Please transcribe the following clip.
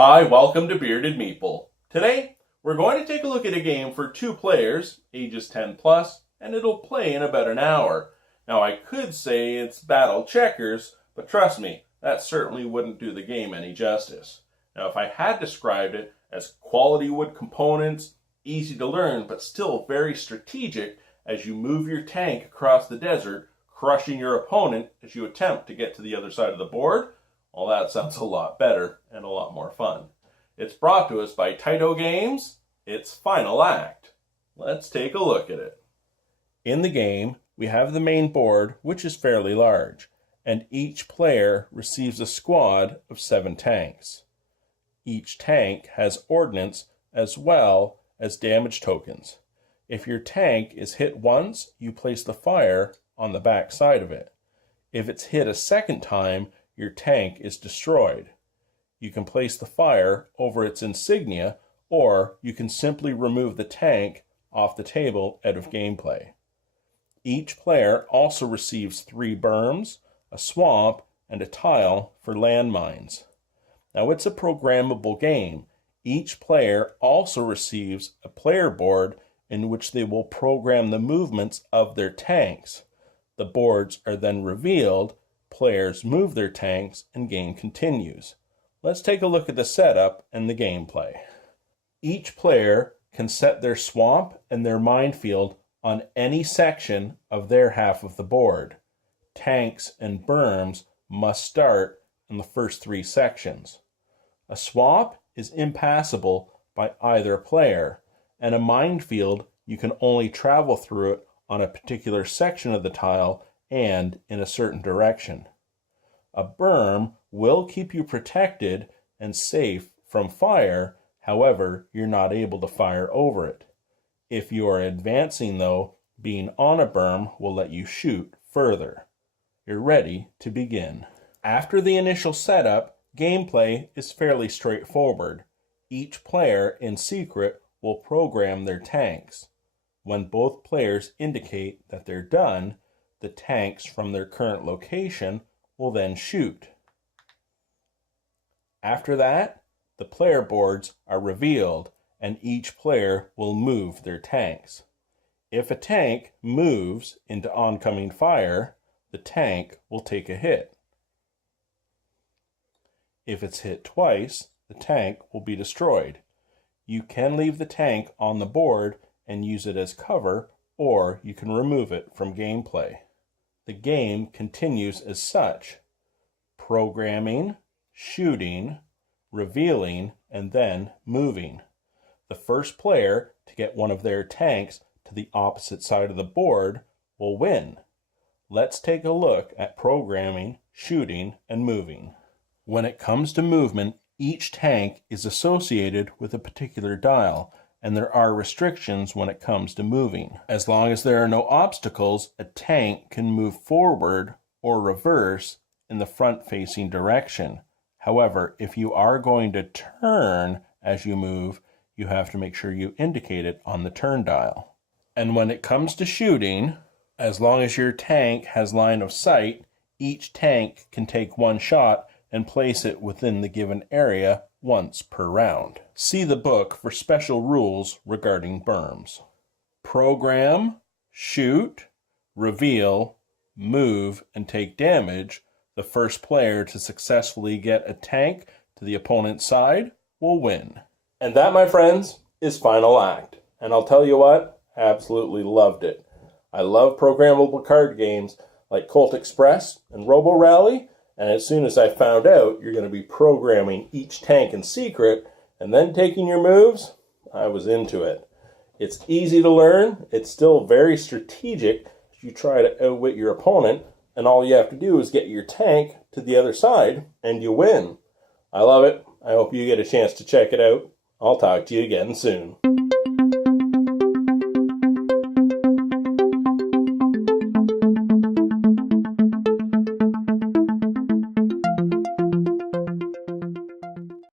Hi, welcome to Bearded Meeple. Today, we're going to take a look at a game for 2 players, ages 10 plus, and it'll play in about an hour. Now, I could say it's battle checkers, but trust me, that certainly wouldn't do the game any justice. Now, if I had described it as quality wood components, easy to learn, but still very strategic as you move your tank across the desert, crushing your opponent as you attempt to get to the other side of the board, well, that sounds a lot better and a lot more fun. It's brought to us by Taito Games. It's Final Act. Let's take a look at it. In the game, we have the main board, which is fairly large, and each player receives a squad of 7 tanks. Each tank has ordnance as well as damage tokens. If your tank is hit once, you place the fire on the back side of it. If it's hit a second time, your tank is destroyed. You can place the fire over its insignia, or you can simply remove the tank off the table out of gameplay. Each player also receives 3 berms, a swamp, and a tile for landmines. Now, it's a programmable game. Each player also receives a player board in which they will program the movements of their tanks. The boards are then revealed, players move their tanks, and game continues. Let's take a look at the setup and the gameplay. Each player can set their swamp and their minefield on any section of their half of the board. Tanks and berms must start in the first 3 sections. A swamp is impassable by either player, and a minefield, you can only travel through it on a particular section of the tile and in a certain direction. A berm will keep you protected and safe from fire, however, you're not able to fire over it. If you are advancing though, being on a berm will let you shoot further. You're ready to begin. After the initial setup, gameplay is fairly straightforward. Each player in secret will program their tanks. When both players indicate that they're done, the tanks from their current location will then shoot. After that, the player boards are revealed and each player will move their tanks. If a tank moves into oncoming fire, the tank will take a hit. If it's hit twice, the tank will be destroyed. You can leave the tank on the board and use it as cover, or you can remove it from gameplay. The game continues as such: programming, shooting, revealing, and then moving. The first player to get one of their tanks to the opposite side of the board will win. Let's take a look at programming, shooting, and moving. When it comes to movement, each tank is associated with a particular dial, and there are restrictions when it comes to moving. As long as there are no obstacles, a tank can move forward or reverse in the front-facing direction. However, if you are going to turn as you move, you have to make sure you indicate it on the turn dial. And when it comes to shooting, as long as your tank has line of sight, each tank can take 1 shot and place it within the given area once per round. See the book for special rules regarding berms. Program, shoot, reveal, move, and take damage. The first player to successfully get a tank to the opponent's side will win. And that, my friends, is Final Act. And I'll tell you what, absolutely loved it. I love programmable card games like Colt Express and Robo Rally. And as soon as I found out you're going to be programming each tank in secret and then taking your moves, I was into it. It's easy to learn. It's still very strategic as you try to outwit your opponent. And all you have to do is get your tank to the other side and you win. I love it. I hope you get a chance to check it out. I'll talk to you again soon.